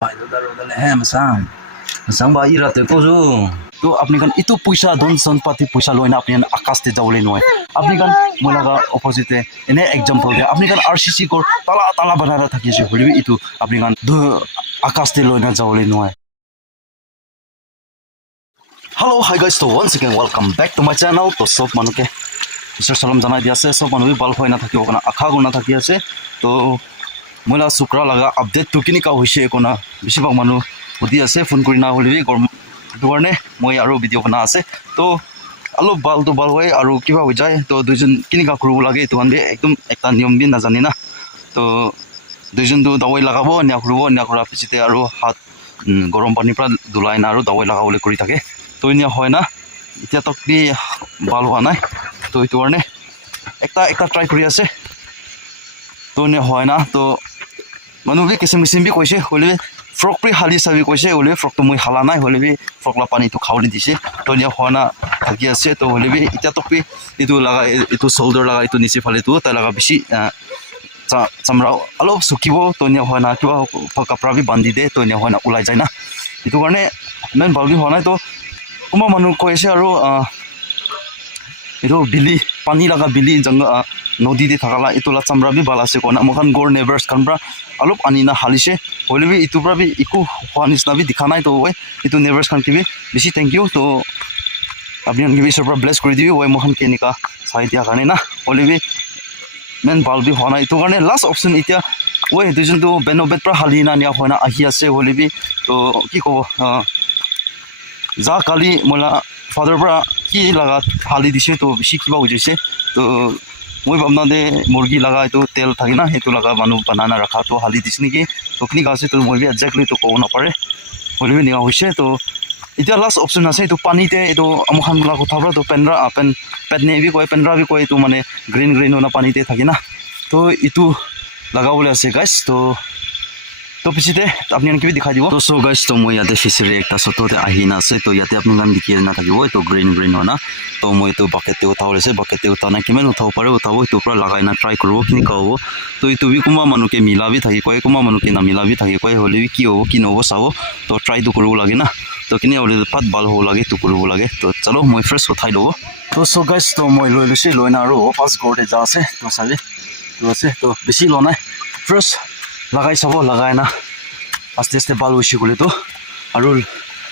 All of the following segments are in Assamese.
Masang ba irate ko jo to apni kan itu puisa don son pati puisa loina apni kan akas te jawle noy apni kan mola opposite ene example de apni kan RCC kor tala tala banara thaki je holibi itu apni kan do akas te loina jawle noy. Hello, hi guys, so once again welcome back to my channel. To sob manuke Mr. Salam janai dia ase sob manu bal hoina thaki okona akha guna thaki ase to mola sukra laga update to kini ka hoise kona bishi bang manu odi ase phone kurina holibi duarne moi aro video bana ase to alo bal to bal hoy aro kiba ho jay to dujon kini ka kuru lage to ande ekdom ekta niyom bin najani na to dujon do dawai lagabo nya krubo nya kura pichite aro hat gorom pani pra dulai na aro dawai lagawle kuri থাকে to nya hoy na এতিয়া তক কি bal হোৱা নাই to itu warne ekta try kuri ase to nya hoy na to manu bi kisim bi koise hole frog pri hali sabi koise hole frog to moi hala nai hole bi frog la pani to khawli dise to nya hona thaki ase to hole bi itya to pi itu laga itu shoulder laga itu niche phale tu ta laga bishi chamra alo sukibo to nya hona kiwa kapra bi bandi de to nya hona ulai jaina itu karne men balbi hona to kuma manu koise aro itu bili pani laga bili jang nodi de thakala itu la chamra bi bala se kona mokan gor neighbors kanbra alop anina halise holebi itu pra bi iku hwanis na bi dikhanai to oi itu neighbors kan ki bi bishi thank you to apni an ki bi sobra bless kori dibi oi mohan kenika sai dia karne na holebi men balbi hona itu karne last option itia oi dujon to benobet pra halina nia hona ahi ase holebi to ki ko za kali mola father bra ki laga hali dise to bishi kiba ujise to moi bamna de murgi laga itu tel thaki na itu laga manu banana rakha to hali disni ki to kini gase to moi bi exactly to ko na pare holi bi ninga hoise to itia last option ase to pani te itu amkhan la ko thabra to penra pet ne bi koi penra bi koi to mane green ona pani te thaki na to itu laga bole ase guys to pichite apni an kibi dikhai dibo to so guys to moi yate fishery ekta soto te ahina ase to yate apni gan dikhi na thakibo to green ona to moi to bucket te uthawle se bucket te utana kimen uthaw pare uthaw itu pura lagai na try korbo kini kawo to itu bi kuma manu ke mila bi thaki koi kuma manu ke na mila bi thaki koi hole bi ki hobo ki nobo sawo to try to korbo lage na to kini hole pat bal ho lage to korbo lage to chalo moi first uthai dobo to so guys to moi loilusi loina aro pas gorde ja ase to sabe to ase to beshi lonai first lagai sabo lagai na aste bal hoisi gole to aru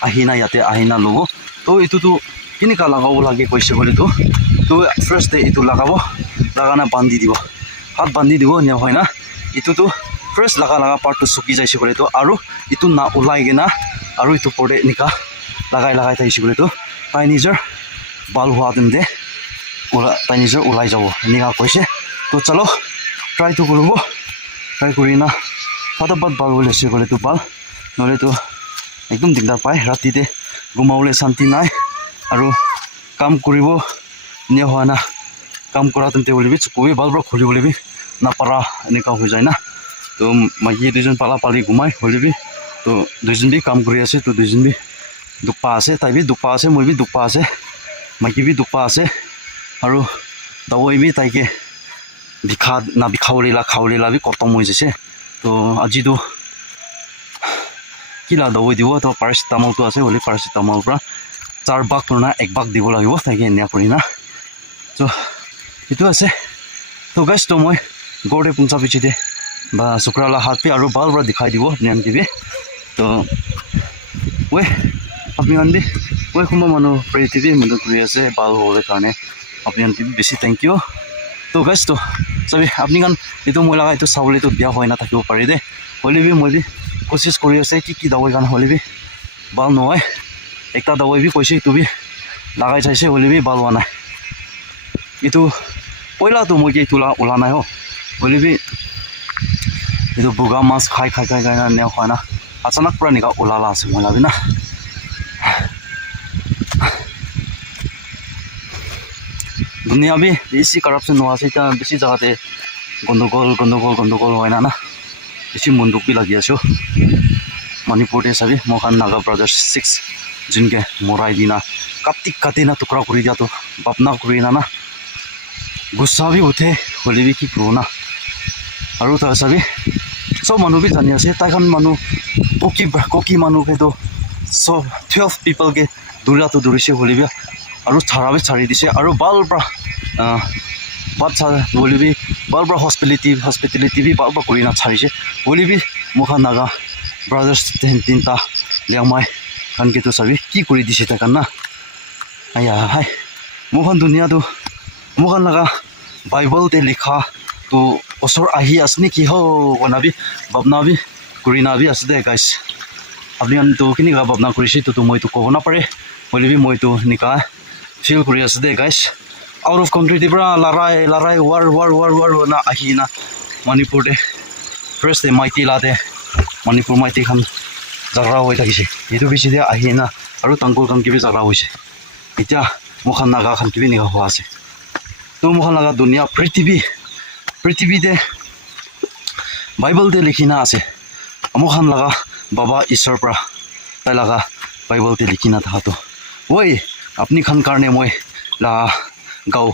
ahina yate ahina logo to itu to kini ka lagabo lage koise gole to first day itu lagabo lagana bandi dibo hat bandi dibo nya hoina itu to first laga part to suki jaise gole to aru itu na ulai gena aru itu pore nika lagai taisi gole to tai nijer bal hua dinde tai nijer ulai jabo nika koise to chalo try to kurubo try kurina fatabat bal hole se gole to bal nole to ekdom digdar pai rati te gumaule santi nai aru kam kuribo ne hoana kam kora tente bolibi chukui bal bro kholi bolibi na para enika ho jai na to magi dujon pala pali gumai bolibi to dujon bi kam kuri ase to dujon bi dukpa ase tai bi dukpa ase moi bi dukpa ase magi bi dukpa ase aru dawai bi tai ke khawle la bi kotom hoi jase to aji do kila dawai dibo to paracetamol to ase holi paracetamol pra 4 bag na 1 bag dibo lagibo thake enya kurina so itu ase to guys to moi gorde puncha pichite ba sukra la hat pe aro bal bra dikhai dibo niam kibe to we apni andi we kuma manu pretivi manu kuri ase bal hole karne apni andi beshi thank you to guys to sabi apni kan itu moi laga itu saule to bia hoina thakibo pare de holi bi moi bi कोशिश करी আছে কি দাওয়াই গান হলিবি বাল নহয় একটা দাওয়াই বি কইছে তুমি লাগাই চাইছে হলিবি বাল হোৱা নাই ইটো পয়লা তো মই কি তুলা ওলা নাই হ হলিবি ইটো বুগা মাছ খাই না নে হয় না আচানক পুরা নিকা ওলালা আছে মলাবি না দুনিয়া বি বেশি কারাপশন নোয়া আছে তা বেশি জায়গাতে গন্ডগোল হয় না बेसी मुंदुक भी लगी आछो मणिपुर दे सभी मोखान नागा ब्रदर्स 6 जिनके मोराई दिना काटी ना टुकड़ा करी दिया तो बापना करी ना गुस्सा भी उठे होली भी की करो ना और तो सभी so manu bi jani ase tai khan manu koki manu ke to so 12 people ke dura to durise holibi aru thara bi chari dise aru balbra bacha holibi balbra hospitality bi balbra kurina charise holibi mukha naga brothers tinta liamai kan ke to sabi ki kuri dise ta kan na aya hai mukhan dunia to mukhan laga bible te likha to osor ahi asni ki ho wanabi babnabi kurina bi asde guys ablian to kini ga babna kurishi to moi to ko na pare holibi moi to nika feel kuri asde guys out of country dibra larai war na ahi na manipur de first de mighty la de manipur mighty khan jagra hoi thakise etu bichi de ahi na aru tangkol kan ki bi jagra hoise এতিয়া মুখান নাগা খান কিবি নিগা হোৱা আছে তো মুখান লাগা দুনিয়া পৃথিৱীতে বাইবেলতে লিখিনা আছে মুখান লাগা বাবা ঈশ্বৰ পৰা তাই লাগা বাইবেলতে লিখিনা থাকাটো ঐ আপনি খান কাৰণে মই লা গাও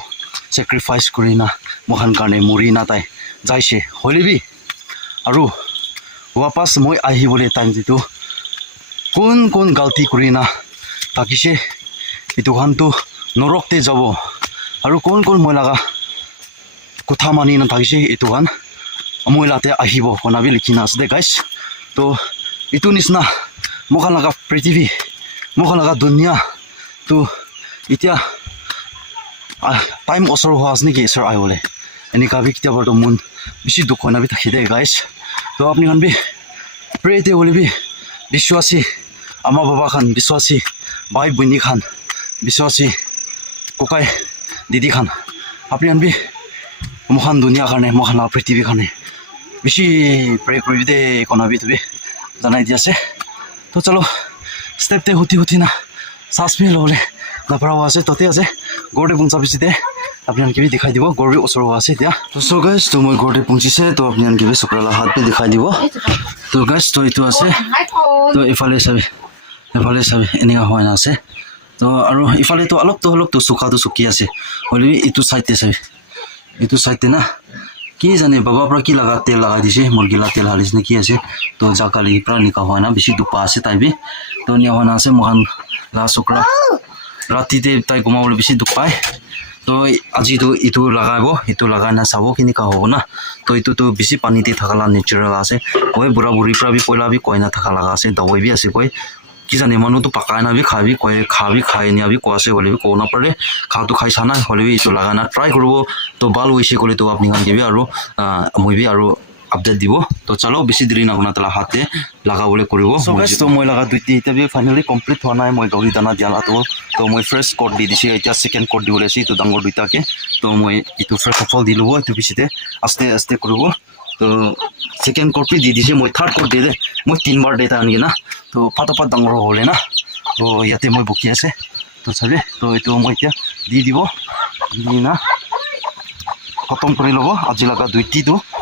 সেক্ৰিফাইস কৰিনা মুখান কাৰণে মৰি না তাই যাইছে হলিবি আৰু ৱাপাস মই আহিবলৈ টাইম দিটো কোন গালতি Kareena তাকিছে itu han tu norok te jabo aru kon moi laga kotha mani na thagise itu han moi late ahibo kona bi likhina ase de guys to itu nisna mokhan laga prithivi mokhan laga dunia tu itia time osor hoas ni ki sir ayole ani ka bi kitia bor to mun bishi dukh kona bi thakide guys to apni han bi pray te holi bi biswasi ama baba khan biswasi bhai buni khan biswasi kokai didi khan apni an bi mohan dunia khane mohan la prithvi khane bishi pray kori de kona bi tubi janai di ase to chalo step te huti na sas bi lole na para ase tote ase gorde bungsa bichi de apni an ki bi dikhai dibo gorbi osor ase dia to so guys to moi gorde pungchi se to apni an ki bi sukra la hat bi dikhai dibo to guys to itu ase to ifale sabi enia hoina ase to aru ifale to alok to sukha to suki ase holi itu side te sabi itu side te na ki jane baba pra ki laga tel laga dise murgi la tel halis ne ki ase to jakali pra nika hoina bishi dupa ase tai bi to nia hoina ase mohan la sukra rati te tai gumawle bishi dupai to aji to itu lagabo itu lagana sabo kini ka hobo na to itu to bishi pani te thakala natural ase oi bura buri pra bi koila bi koina thakala ase dawai bi ase koi ki jane manu to pakaina bi khabi khai ni abi ko ase hole bi ko na pare kha to khai sana hole bi itu lagana try koribo to bal hoise kole to apni kan gibi aru moi bi aru update dibo to chalo bishi diri na guna tala hate laga bole koribo so guys to moi laga duiti tabi finally complete hona hai moi gauri dana diala to moi first code di dise eta second code di hole si to dangor duita ke to moi itu first of all dilubo itu bisite aste koribo to second code di dise moi third code de moi tin bar data angi na to patapat dangor hole na to yate moi buki ase to sabe to itu moi tia di dibo di na खत्म কৰি লব আজি লাগা দুইটি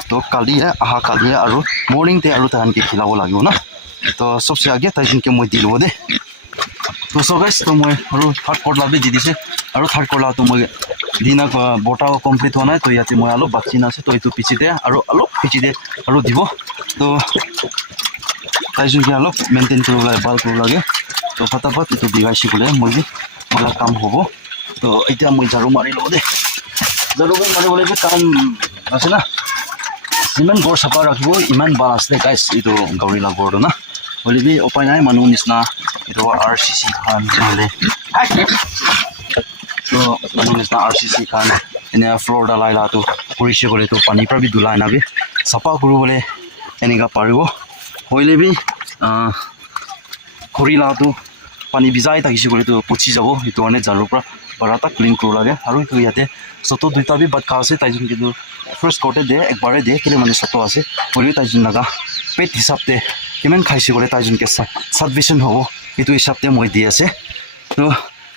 তো কালি আহা কালি আৰু মৰ্নিং তে আৰু তাহান কে খিলাব লাগিব না তো সবসে আগে তাইজন কে মই দিলব দে তো সো গাইস তো মই আৰু থাৰ্ড কোড লাবি দি দিছে আৰু থাৰ্ড কোড লা তো মই দিনা বটা কমপ্লিট হোৱা নাই তো ইয়াতে মই অলপ বাকি না আছে তো এইটো পিছিতে আৰু অলপ পিছিতে আৰু দিব তো তাইজন কে অলপ মেইনটেইন কৰিব লাগে ভাল কৰিব লাগে তো ফটাফট এইটো বিগাইছি গলে মই মালা কাম হ'ব তো এতিয়া মই ঝাৰু মাৰি লও দে जरूर माने बोले कि काम আছে না जिमान गोर सफा राखिबो इमान बासले गाइस इतो गाउरिला गोरदो ना बोले बि उपाय नाय मानु निसना इतो आरसीसी खान चले तो मानु निसना आरसीसी खान एने फ्लोर डालाइला तो पुरिसे गले तो पानी पर भी दुलाय ना बि सफा करू बोले एनेगा पारिबो होइले बि खरिला तो पानी बिजाय ताकिसे गले तो पुछि जाबो इतो अने जारु पर बराता क्लीन करू लागे आरो इतो याते सतो दुइटा भी बट खासे ताइजन के फर्स्ट कोटे दे एक बारे दे केले माने सतो आसे बोले ताइजन लगा पेट हिसाब ते केमेन खाइसे बोले ताइजन के सबविशन होबो इतो हिसाब ते মই দি আছে तो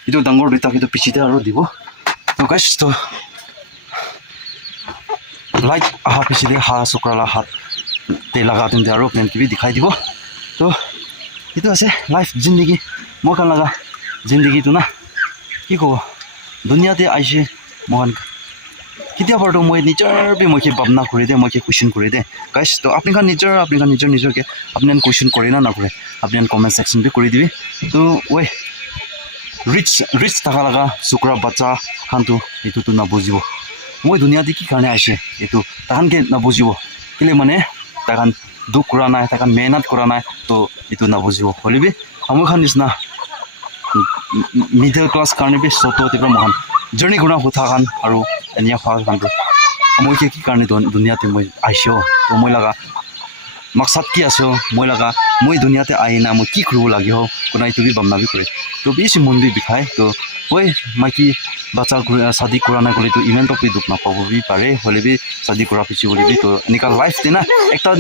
इतो डांगर दुइटा के तो पिछिते आरो दिबो तो गाइस तो लाइक आहा पिछिते हा सुक्राला हाथ ते लगा तुम आरो प्लेन की भी दिखाई दिबो तो इतो আছে लाइफ जिंदगी मोखन लगा जिंदगी तो ना की को दुनिया ते आइसे मोहन কেতিয়া বাৰটো মই মই কি ভাবনা কৰি দে মই কি কোৱেশ্চন কৰি দে গাইছ তো আপুনি নিজৰকে আপুনি কোৱেশ্চন কৰে না নকৰে আপুনি কমেন্ট সেকশন বি কৰি দিবি তো ওই ৰিচ থাকা লাগা চুকৰা বাচ্চা খানটো এইটো না বুজিব মই দুনিয়াতে কি কাৰণে আছে এইটো তাহানকে না বুজিব কেলে মানে তাহান দুখ কৰা নাই তাহান মেহনত কৰা নাই তো এইটো না বুজিব হলিবি আমি খান নিচিনা মিডল ক্লাস কাৰণে বি সতো তেপৰা মহান জাৰ্নি গুণা কথা খান আৰু এনিয়া খোৱা খানটো মই কি কাৰণে দুনিয়াতে মই আইছো তো মই লাগা मकसद की आसो মই লাগা মই দুনিয়াতে আইনা মই কি কৰিব লাগিব কোনাই তুমি বামনাবি কৰে তো বেছি মন বি বিখাই তো ওই মাইকি বাচ্চা শাদি কৰা না গলি তো ইমান টপি দুখ না পাব বি পাৰে হলে বি শাদি কৰা পিছি গলি বি তো এনিকা লাইফ দেনা একটা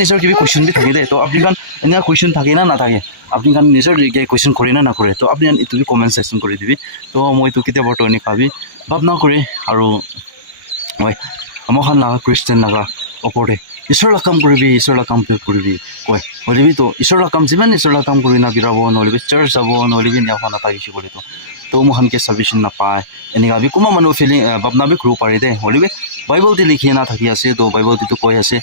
নিজৰ কিবি কোৱেশ্চন বি থাকে দে তো আপনি কান এনিয়া কোৱেশ্চন থাকে না নাথাকে আপনি কান নিজৰ কোৱেশ্চন কৰে না না কৰে তো আপনি ইটো কমেন্ট সেকশন কৰি দিবি তো মই তো কেতিয়া বৰ্ত এনি কাবি ভাবনা কৰে আৰু মই আমখান লাগা খ্ৰীষ্টিয়ান লাগা ওপৰতে ঈশ্বৰ কাম কৰিবি ঈশ্বৰ কাম কৰিবি কয় হলিবি তো ঈশ্বৰ কাম যিমান ঈশ্বৰ কাম কৰি না বিৰাব নহলিবি চাৰ্চ যাব নহলিবি নিয়া না তাইছি বলি তো মোহানকে সাবমিশন না পায় এনেকা বি কোমা মানুহ ফিলিং ভাবনা বি কৰিব পাৰি দে হলিবি বাইবেল তে লিখি না থাকি আছে তো বাইবেল তে কৈ আছে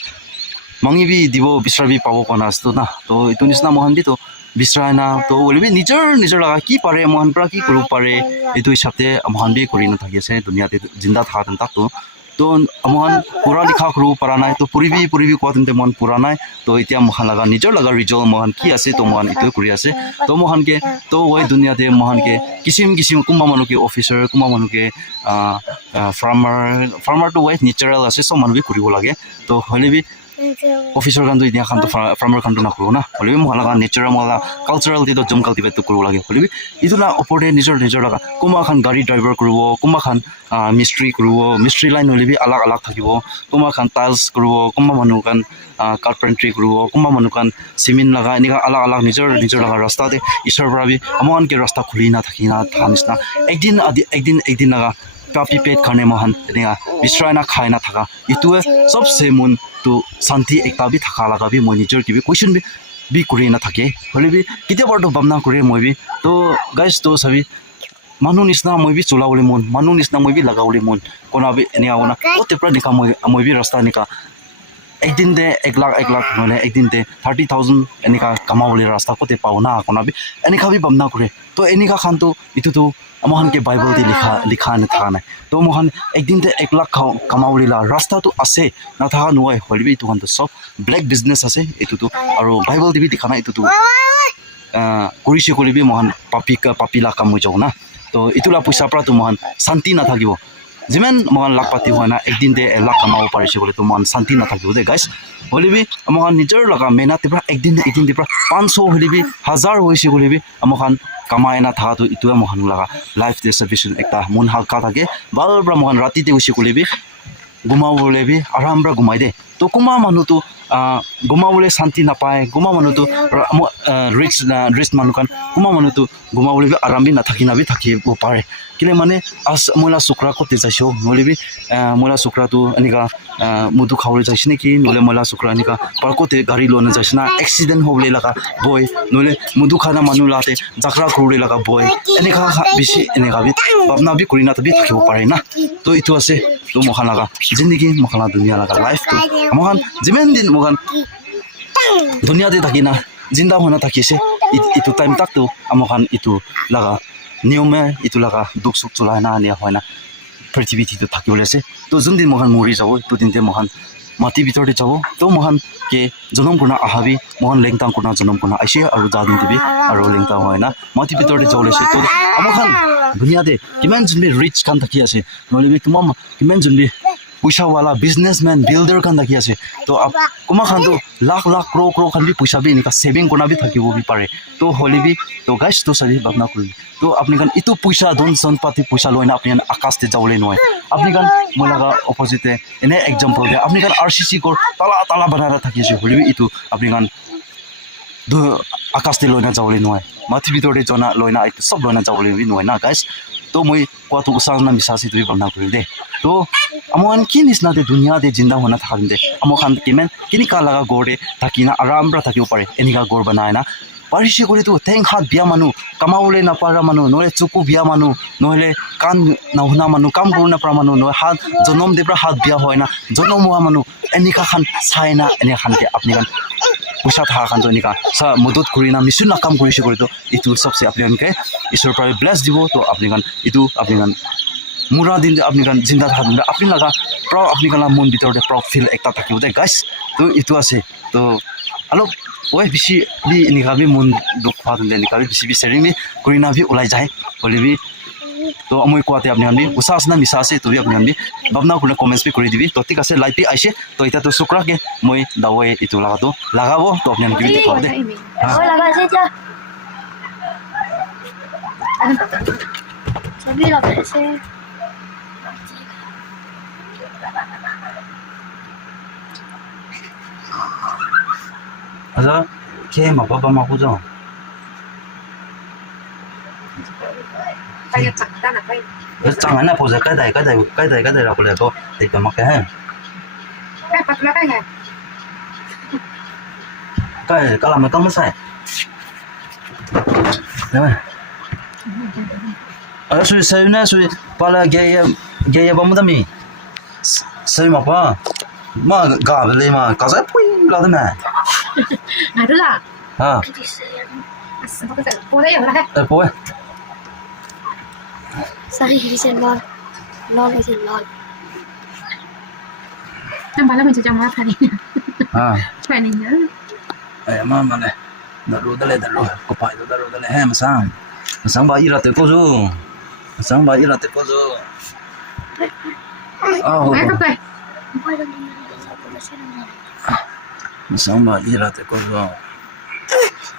মাঙিবি দিব বিচৰাবি পাব কোনা আছে না তো ইটো নিচিনা মোহান দি তো বিচৰাই না তো হলিবি নিজৰ লাগা কি পাৰে মোহান পৰা কি কৰিব পাৰে এইটো হিচাপতে মোহান বি কৰি না থাকি আছে দুনিয়াতে জিন্দা থাকা তাকতো তো আমহান পুৰা লিখা কৰো পৰা নাই তো পঢ়িবি কোৱাতে মন পুৰা নাই তো এতিয়া মহান লাগা নিজৰ লাগা ৰিজল মহান কি আছে তো মহান ইটো কৰি আছে তো মহানকে তো ওই দুনিয়াতে মহানকে কিছিম কোমা মানুকে অফিচাৰ কোমা মানুকে ফাৰ্মাৰ তো ওই নেচাৰেল আছে সব মানুহে কৰিব লাগে তো হলিবি অফিচাৰ কান্দ ইতিয়া খান তো ফাৰ্মাৰ কান্দ না কৰো না হলিবি মহান লাগা নেচাৰেল মলা কালচাৰেল দিটো জম কালটিভেট তো কৰিব লাগে হলিবি ইটো না ওপৰতে নিজৰ লাগা কোমা খান গাড়ী ড্ৰাইভাৰ কৰিব কোমা খান মিস্ত্ৰী লাইন হলিবি আলাগ থাকিব কোমা খান টাইলছ কৰিব কোমা মানুহ কান কাৰ্পেন্ট্ৰি কৰিব কোমা মানুহ কান সিমেন্ট লাগা এনিকা আলাগ নিজৰ লাগা ৰাস্তাতে ঈশ্বৰ পৰাবি আমহানকে ৰাস্তা খুলি না থাকি না থানিসনা একদিন লাগা পাপি পেট খানে মহান এনিকা বিচৰাই না খাই না থাকা ইটোৱে সবসে মন তো শান্তি একটা বি থাকা লাগা বি মই নিজৰ কিবি কোৱেশ্চন বি কৰি না থাকে হলিবি কেতিয়া বৰ্ত ভাবনা কৰে মই বি তো গাইস তো সবি মানুহ নিচিনা মই বি চলাবলৈ মন মানুহ নিচিনা মই বি লাগাবলৈ মন কোনা বি এনে আওনা ওতে পৰা নিকা মই বি ৰাস্তা নিকা একদিন দে 1 লাখ মানে একদিন দে 30,000 এনেকা কামাবলৈ ৰাস্তা কোতে পাও না কোনা বি এনেকা বি ভাবনা কৰে তো এনেকা খানটো ইটো তো আমহানকে বাইবেল দি লিখা না থাকা নাই তো মহান একদিন দে 1 লাখ কামাবলৈ ৰাস্তা তো আছে না থাকা নয় হলিবি ইটো খানটো সব ব্ল্যাক বিজনেস আছে ইটো তো আৰু বাইবেল দি দেখা নাই ইটো তো কৰিছে কৰিবি মহান পাপিলা কাম হৈ যাও না তো ইটোলা পইচা পৰা তো মহান শান্তি না থাকিব যিমান মহান লাখ পাতি হয় না একদিন দে 1 লাখ কামাব পাৰিছে বলে তো মহান শান্তি না থাকিব দে গাইস হলিবি মহান নিজৰ লগা মেহনত পৰা একদিন দে পৰা 500 হলিবি 1000 হৈছে হলিবি মহান কামাই না থাকা তো ইটোৱে মহান লগা লাইফ দে সাফিসিয়েন্ট একটা মন হালকা থাকে বালব্ৰা মহান ৰাতিতে হৈছে হলিবি ঘুমাবলৈ বি আৰামৰা ঘুমাই দে তো কোমা মানুহ তো ঘুমাবলৈ শান্তি নাপায় কোমা মানুহ তো ৰিচ মানুহ কান কোমা মানুহ তো ঘুমাবলৈ বি আৰাম বি নাথাকি না বি থাকিব পাৰে কিলে মানে মইলা চুকৰা কতে যাইছো নলিবি মইলা চুকৰা তো এনেকা মুদু খাবলৈ যাইছ নেকি নলে মইলা চুকৰা এনেকা পাৰ্কতে গাড়ী লনে যাইছ না এক্সিডেন্ট হ'বলৈ লাগা বয় নলে মুদু খানা মানুহ লাতে জাকৰা কৰিবলৈ লাগা বয় এনেকা বেছি এনেকা বি ভাবনা বি কৰি না বি থাকিব পাৰে না তো ইটো আছে তো মখান লাগা জিন্দগী মখান দুনিয়া লাগা লাইফ তো মখান যিমান দিন মখান দুনিয়াতে থাকি না জিন্দা হোৱা থাকিছে ইটো টাইম তাক তো মখান ইটো লাগা নিয়মে ইটো লাগা দুখ সুখ চলাই না নিয়া হয় না পৃথিৱীতে থাকিবলৈ আছে তো যোনদিন মহান মৰি যাব তো দিনতে মহান মাটি ভিতৰতে যাব তো মহান কে জনম কুনা আহাবি মহান লেংটাং কুনা জনম কুনা আইছে আৰু জাদিন দিবি আৰু লেংটা হয় না মাটি ভিতৰতে যাবলৈ আছে তো আমখান দুনিয়াতে কিমান জনবি ৰিচ কান থাকি আছে নলিবি তোমাম কিমান জনবি পইচা वाला बिजनेसमैन बिल्डर कान থাকি আছে তো কোমা খান তো লাখ ক্রো খান বি পয়সা বি নিকা সেভিং কোনা বি থাকিব বি পারে তো হলিবি তো গাইস তো সাবি ভাবনা করি তো আপনি কান ইটো পয়সা ধন সম্পত্তি পয়সা লয়না আপনি আকাশতে যাওলে নয় আপনি কান মলাগা অপোজিটে এনে एग्जांपल দে আপনি কান আরসিসি কর তালা বানারা থাকি আছে হলিবি ইটো আপনি কান আকাশতে লয়না যাওলে নয় মাটি ভিতরে জনা লয়না ইটো সব লয়না যাওলে বি নয় না গাইস তো মই কোয়াটো উসাং না মিসাসি তুই ভাবনা করি দে তো আমন কি নিসনা দে দুনিয়া দে জিন্দা होना থাকেন দে আমখান কিমেন কিনি কালাগা গড়ে থাকি না আরামরা থাকিও পারে এনিকা গড় বানায় না পারিছে করে তো ঠেং হাত বিয়া মানুহ কামাবলে নাপাৰা মানুহ নহলে চকু বিয়া মানুহ নহলে কাণ নশুনা মানুহ কাম কৰিব নাপাৰা মানুহ নহয় হাত জনম দি পৰা হাত বিয়া হয় না জনম হোৱা মানুহ এনেকা খান চাই না এনেকা খানকে আপুনি খান পইচা থাকা খান এনেকা মদত কৰি না মিছু না কাম কৰিছে কৰি তো এইটো সবচে আপুনি খানকে ঈশ্বৰৰ পৰা ব্লেছ দিব তো আপুনি খান এইটো আপুনি খান মুৰা দিন আপুনি খান জিন্দা থাকা আপুনি লগা প্ৰায় আপুনি খান মন ভিতৰতে প্ৰায় ফিল একটা থাকিব দে গাইছ তো এইটো আছে তো অলপ ওই বেছি বি এনেকা বি মন দুখ হোৱা এনেকা বেছি বিচাৰি মি কৰি না বি ওলাই যায় হ'লে বি তো মই কোৱাতে আপুনি উচা আছে না মিছা আছে তো আপুনি ভাবনা কৰি কমেণ্টছ বি কৰি দিবি তো ঠিক আছে লাইট বি আহিছে তো এতিয়া তো শুক্ৰাকে মই দাৱাই এইটো লাগাব তো আপুনি বি দেখাব দে ছবি লাগাইছে আচ্ছা কে মাপা বা মাপো যাও Kaya sakta na kayo. chẳng là phụ cái này là của tôi thì tôi mặc cái hết Kaya patla kayo nga. cái làm nó tao mới xài đúng không suy suy nè suy bà là gay bao nhiêu mi suy mà ba mà gà về đây mà cá rất quý là thế này Nga dula. à Asa ba kasi? Pura yun na ka. bố ơi Sorry, listen, Lord. Lord, listen, Lord. Ang bala mo sa mga kanina. à Kanina. ai mà này daru có phải daru hè mà sáng bà ít là tới cô chú sáng bà ít là tới cô chú Ay, kapay. sáng bà ít là tới cô chú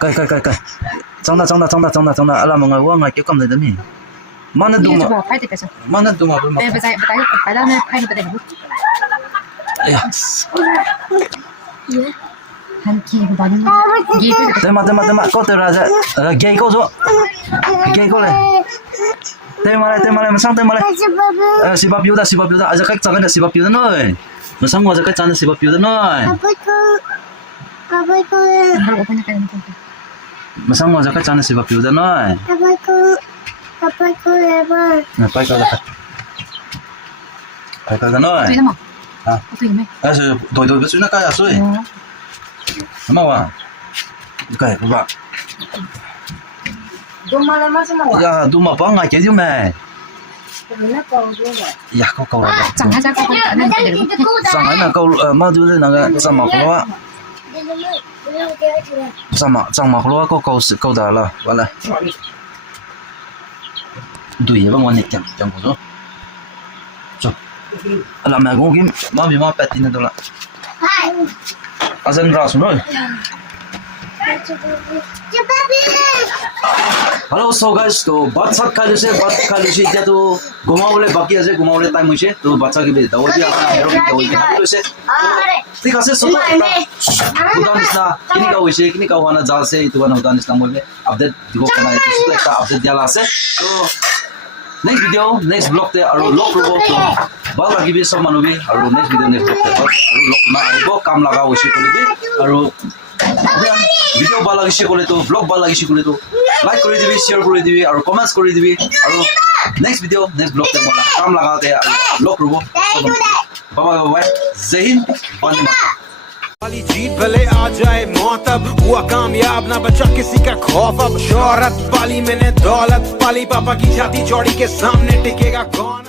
cái trong đó ala mọi người qua kiểu cầm này đến mana Hindi duma ito ba? Kahit ito siya. mana duma Eh, patay na kayo pa tayo. ya Hanki, ba din? Gitu. tema kau teraja gay kau zo gay kau le tema le masang tema le sibab yuda aja kak jangan sibab yuda noi masang aja kak jangan sibab yuda noi Abai ko. Mahal ko pa na kayo nito. masang aja kak jangan sibab yuda noi Abai ko ever. pai kau noi Ito mo. à Ito yun eh. à rồi rồi biết nó cái à rồi mà wa cái ba Duma naman sa mga. ya duma pa nga cái gì mày Wala pa ang duma. ya kau Sanga sa ko pa na dito. sang ấy là câu mà tôi là cái sao mà lo sao mà lo câu đó là vậy là đuổi bằng quan niệm chẳng có rồi làm mẹ cũng kiếm mà bị mà bẹt tin đâu là azan ra xuống rồi hello so guys तो बात साथ खा लुसे क्या तो घुमावले बाकी আছে घुमावले टाइम হইছে তো বাচ্চা কি দাও দিয়া হেরো দাও দিয়া লইছে ঠিক আছে সো উদানিসনা কিনি কা হওয়া না যাচ্ছে তো না উদানিসনা বললে আপডেট দিব কেন এটা একটা আপডেট দেলা আছে তো next video next vlog te aru log robo to bal lagibi sob manubi aru next video next vlog te aru log na aribo kam laga hoise koribi aru video bal lagise kole to vlog bal lagise kole to like kori dibi share kori dibi aru comments kori dibi aru next video next vlog te mola kam laga te log robo bye jai hind vande mataram वाली जीत भले आ जाए मौत अब हुआ कामयाब ना बचा किसी का खौफ अब शोहरत पाली मैंने दौलत पाली पापा की छाती चौड़ी के सामने टिकेगा कौन